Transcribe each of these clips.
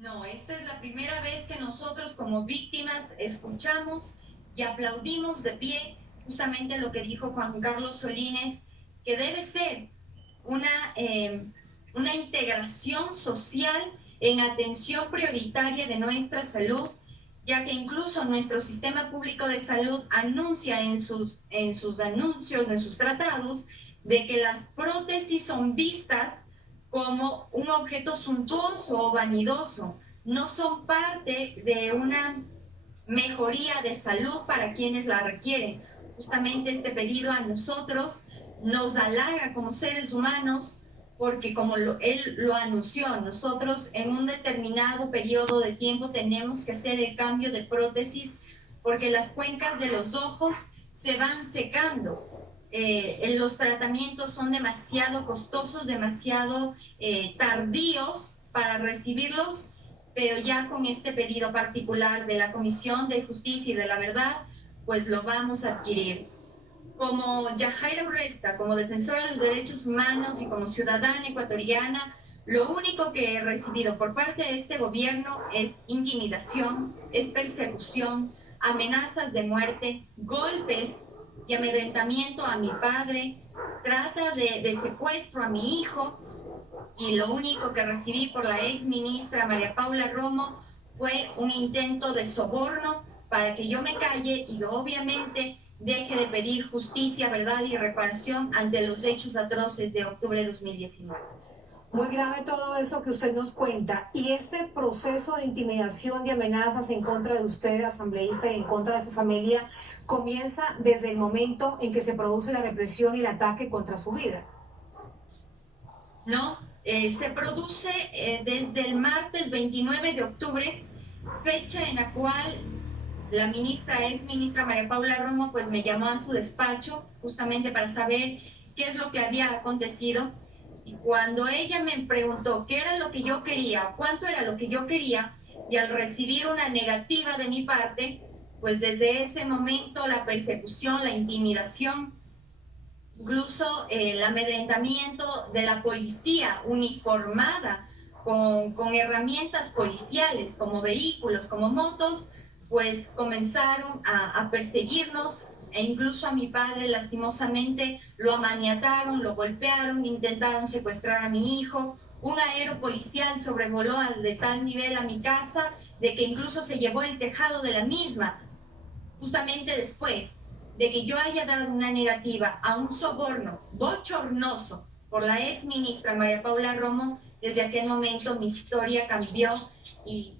No, esta es la primera vez que nosotros como víctimas escuchamos y aplaudimos de pie justamente lo que dijo Juan Carlos Solínez, que debe ser una, una integración social en atención prioritaria de nuestra salud, ya que incluso nuestro sistema público de salud anuncia en sus anuncios, en sus tratados, de que las prótesis son vistas como un objeto suntuoso o vanidoso, no son parte de una mejoría de salud para quienes la requieren. Justamente este pedido a nosotros nos halaga como seres humanos, porque como él lo anunció, nosotros en un determinado periodo de tiempo tenemos que hacer el cambio de prótesis porque las cuencas de los ojos se van secando. Los tratamientos son demasiado costosos, demasiado tardíos para recibirlos, pero ya con este pedido particular de la Comisión de Justicia y de la Verdad, pues lo vamos a adquirir. Como Yajaira Urresta, como defensora de los derechos humanos y como ciudadana ecuatoriana, lo único que he recibido por parte de este gobierno es intimidación, es persecución, amenazas de muerte, golpes y amedrentamiento a mi padre, trata de secuestro a mi hijo, y lo único que recibí por la ex ministra María Paula Romo fue un intento de soborno para que yo me calle y obviamente deje de pedir justicia, verdad y reparación ante los hechos atroces de octubre de 2019. Muy grave todo eso que usted nos cuenta. Y este proceso de intimidación, de amenazas en contra de usted, asambleísta, y en contra de su familia, comienza desde el momento en que se produce la represión y el ataque contra su vida. No, se produce desde el martes 29 de octubre, fecha en la cual la ex ministra María Paula Romo, pues me llamó a su despacho justamente para saber qué es lo que había acontecido. Y cuando ella me preguntó qué era lo que yo quería, cuánto era lo que yo quería, y al recibir una negativa de mi parte, pues desde ese momento la persecución, la intimidación, incluso el amedrentamiento de la policía uniformada con herramientas policiales como vehículos, como motos, pues comenzaron a perseguirnos, e incluso a mi padre lastimosamente lo amaniataron, lo golpearon, intentaron secuestrar a mi hijo. Un aero policial sobrevoló de tal nivel a mi casa de que incluso se llevó el tejado de la misma, justamente después de que yo haya dado una negativa a un soborno bochornoso por la ex ministra María Paula Romo. Desde aquel momento mi historia cambió y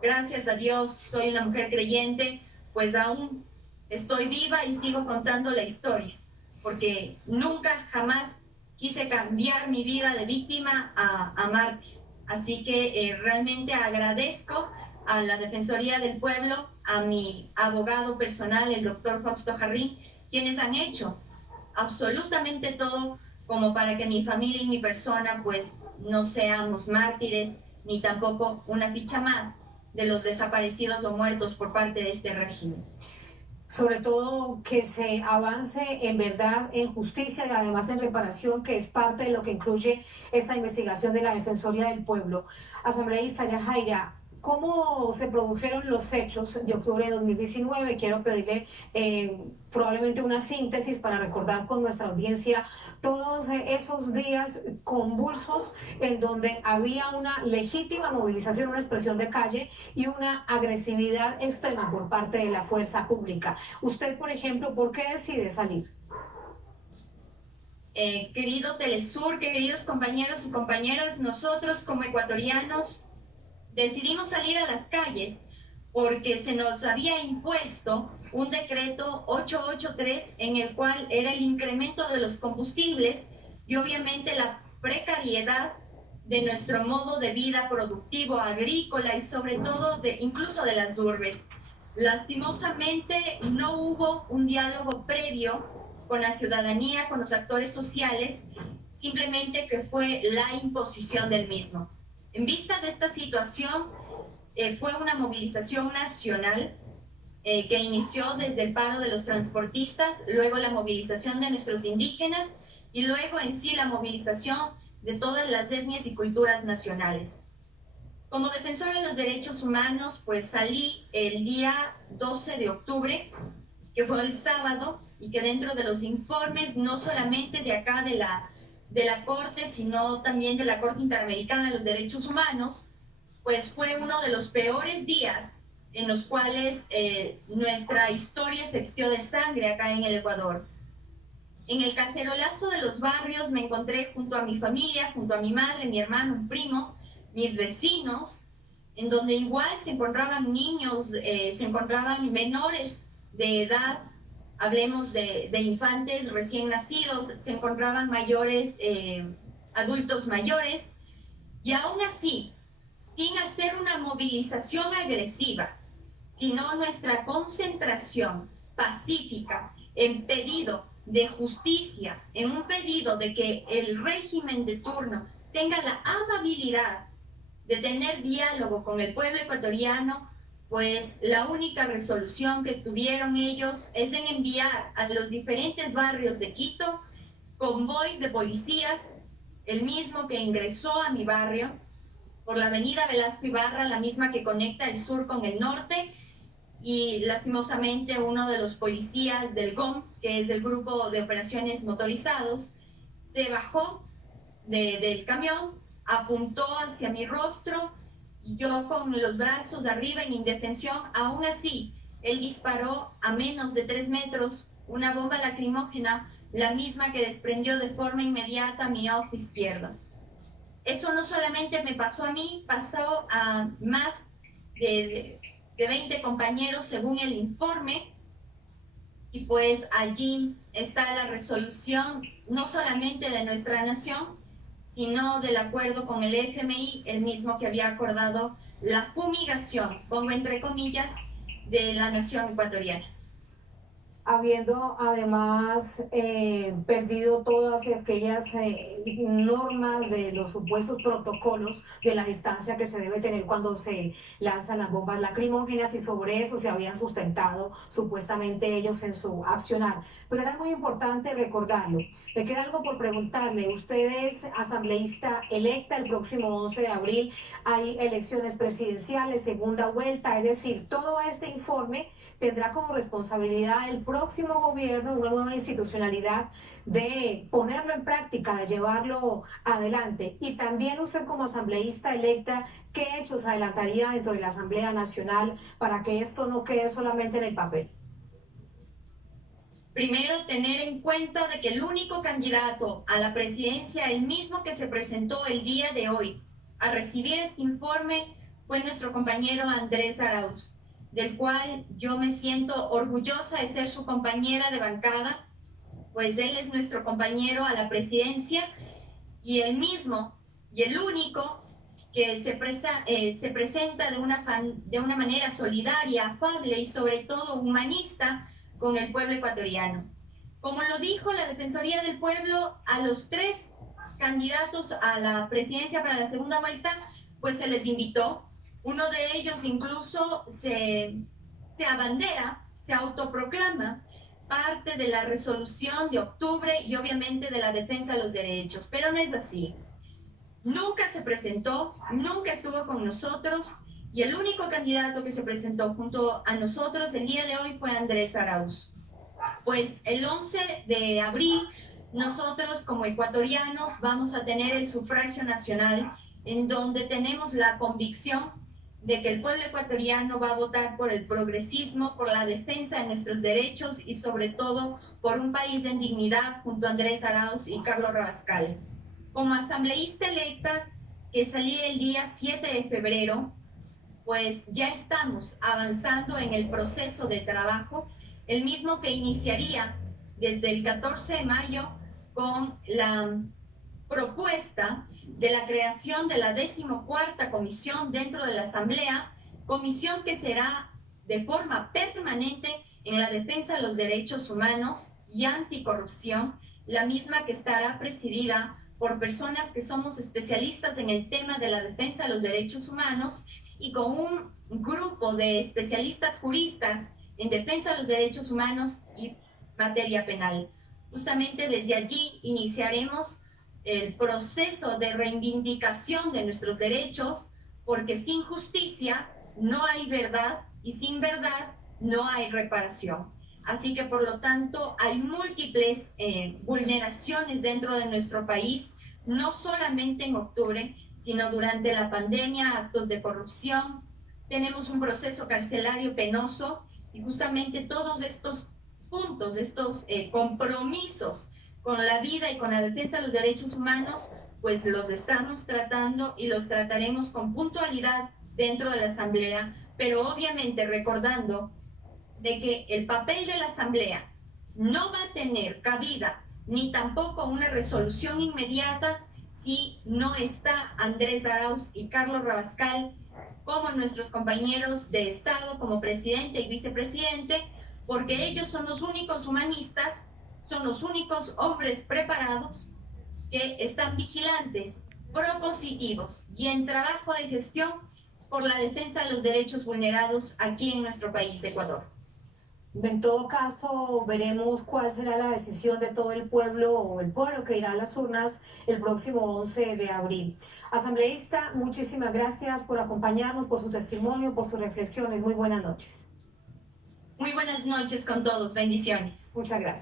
gracias a Dios soy una mujer creyente, pues aún estoy viva y sigo contando la historia, porque nunca jamás quise cambiar mi vida de víctima a mártir. Así que realmente agradezco a la Defensoría del Pueblo, a mi abogado personal, el doctor Fausto Jarrín, quienes han hecho absolutamente todo como para que mi familia y mi persona pues no seamos mártires, ni tampoco una ficha más de los desaparecidos o muertos por parte de este régimen. Sobre todo que se avance en verdad, en justicia y además en reparación, que es parte de lo que incluye esta investigación de la Defensoría del Pueblo. Asambleísta Yajaira, ¿cómo se produjeron los hechos de octubre de 2019? Quiero pedirle probablemente una síntesis para recordar con nuestra audiencia todos esos días convulsos en donde había una legítima movilización, una expresión de calle y una agresividad extrema por parte de la fuerza pública. Usted, por ejemplo, ¿por qué decide salir? Querido Telesur, queridos compañeros y compañeras, nosotros como ecuatorianos decidimos salir a las calles porque se nos había impuesto un decreto 883 en el cual era el incremento de los combustibles y obviamente la precariedad de nuestro modo de vida productivo, agrícola y sobre todo incluso de las urbes. Lastimosamente no hubo un diálogo previo con la ciudadanía, con los actores sociales, simplemente que fue la imposición del mismo. En vista de esta situación, fue una movilización nacional que inició desde el paro de los transportistas, luego la movilización de nuestros indígenas y luego en sí la movilización de todas las etnias y culturas nacionales. Como defensora de los derechos humanos, pues salí el día 12 de octubre, que fue el sábado, y que dentro de los informes, no solamente de acá de la Corte, sino también de la Corte Interamericana de los Derechos Humanos, pues fue uno de los peores días en los cuales nuestra historia se vistió de sangre acá en el Ecuador. En el cacerolazo de los barrios me encontré junto a mi familia, junto a mi madre, mi hermano, un primo, mis vecinos, en donde igual se encontraban niños, se encontraban menores de edad, hablemos de infantes recién nacidos, se encontraban mayores, adultos mayores, y aún así, sin hacer una movilización agresiva, sino nuestra concentración pacífica en pedido de justicia, en un pedido de que el régimen de turno tenga la amabilidad de tener diálogo con el pueblo ecuatoriano, pues la única resolución que tuvieron ellos es en enviar a los diferentes barrios de Quito convoys de policías, el mismo que ingresó a mi barrio por la avenida Velasco Ibarra, la misma que conecta el sur con el norte, y lastimosamente uno de los policías del GOM, que es el Grupo de Operaciones Motorizados, se bajó del camión, apuntó hacia mi rostro, y yo con los brazos arriba en indefensión. Aún así, él disparó a menos de 3 metros una bomba lacrimógena, la misma que desprendió de forma inmediata mi ojo izquierdo. Eso no solamente me pasó a mí, pasó a más de 20 compañeros según el informe, y pues allí está la resolución no solamente de nuestra nación, sino del acuerdo con el FMI, el mismo que había acordado la fumigación, pongo entre comillas, de la nación ecuatoriana. Habiendo además perdido todas aquellas normas de los supuestos protocolos de la distancia que se debe tener cuando se lanzan las bombas lacrimógenas, y sobre eso se habían sustentado supuestamente ellos en su accionar. Pero era muy importante recordarlo. Me queda algo por preguntarle. Usted es asambleísta electa, el próximo 11 de abril hay elecciones presidenciales, segunda vuelta, es decir, todo este informe tendrá como responsabilidad el próximo gobierno, una nueva institucionalidad, de ponerlo en práctica, de llevarlo adelante. Y también usted como asambleísta electa, ¿qué hechos adelantaría dentro de la Asamblea Nacional para que esto no quede solamente en el papel? Primero, tener en cuenta de que el único candidato a la presidencia, el mismo que se presentó el día de hoy a recibir este informe, fue nuestro compañero Andrés Arauz, del cual yo me siento orgullosa de ser su compañera de bancada, pues él es nuestro compañero a la presidencia, y el mismo y el único que se presenta de una manera solidaria, afable y sobre todo humanista con el pueblo ecuatoriano. Como lo dijo la Defensoría del Pueblo, a los 3 candidatos a la presidencia para la segunda vuelta, pues se les invitó. Uno de ellos incluso se abandera, se autoproclama parte de la resolución de octubre y obviamente de la defensa de los derechos, pero no es así. Nunca se presentó, nunca estuvo con nosotros, y el único candidato que se presentó junto a nosotros el día de hoy fue Andrés Arauz. Pues el 11 de abril nosotros como ecuatorianos vamos a tener el sufragio nacional, en donde tenemos la convicción de que el pueblo ecuatoriano va a votar por el progresismo, por la defensa de nuestros derechos y sobre todo por un país en dignidad junto a Andrés Arauz y Carlos Rabascal. Como asambleísta electa que salí el día 7 de febrero, pues ya estamos avanzando en el proceso de trabajo, el mismo que iniciaría desde el 14 de mayo con la propuesta de la creación de la 14ª comisión dentro de la Asamblea, comisión que será de forma permanente en la defensa de los derechos humanos y anticorrupción, la misma que estará presidida por personas que somos especialistas en el tema de la defensa de los derechos humanos y con un grupo de especialistas juristas en defensa de los derechos humanos y materia penal. Justamente desde allí iniciaremos el proceso de reivindicación de nuestros derechos, porque sin justicia no hay verdad y sin verdad no hay reparación. Así que por lo tanto hay múltiples vulneraciones dentro de nuestro país, no solamente en octubre, sino durante la pandemia, actos de corrupción. Tenemos un proceso carcelario penoso y justamente todos estos puntos, estos compromisos con la vida y con la defensa de los derechos humanos, pues los estamos tratando y los trataremos con puntualidad dentro de la Asamblea, pero obviamente recordando de que el papel de la Asamblea no va a tener cabida ni tampoco una resolución inmediata si no está Andrés Arauz y Carlos Rabascal como nuestros compañeros de Estado, como presidente y vicepresidente, porque ellos son los únicos humanistas, son los únicos hombres preparados que están vigilantes, propositivos y en trabajo de gestión por la defensa de los derechos vulnerados aquí en nuestro país, Ecuador. En todo caso, veremos cuál será la decisión de todo el pueblo o el pueblo que irá a las urnas el próximo 11 de abril. Asambleísta, muchísimas gracias por acompañarnos, por su testimonio, por sus reflexiones. Muy buenas noches. Muy buenas noches con todos. Bendiciones. Muchas gracias.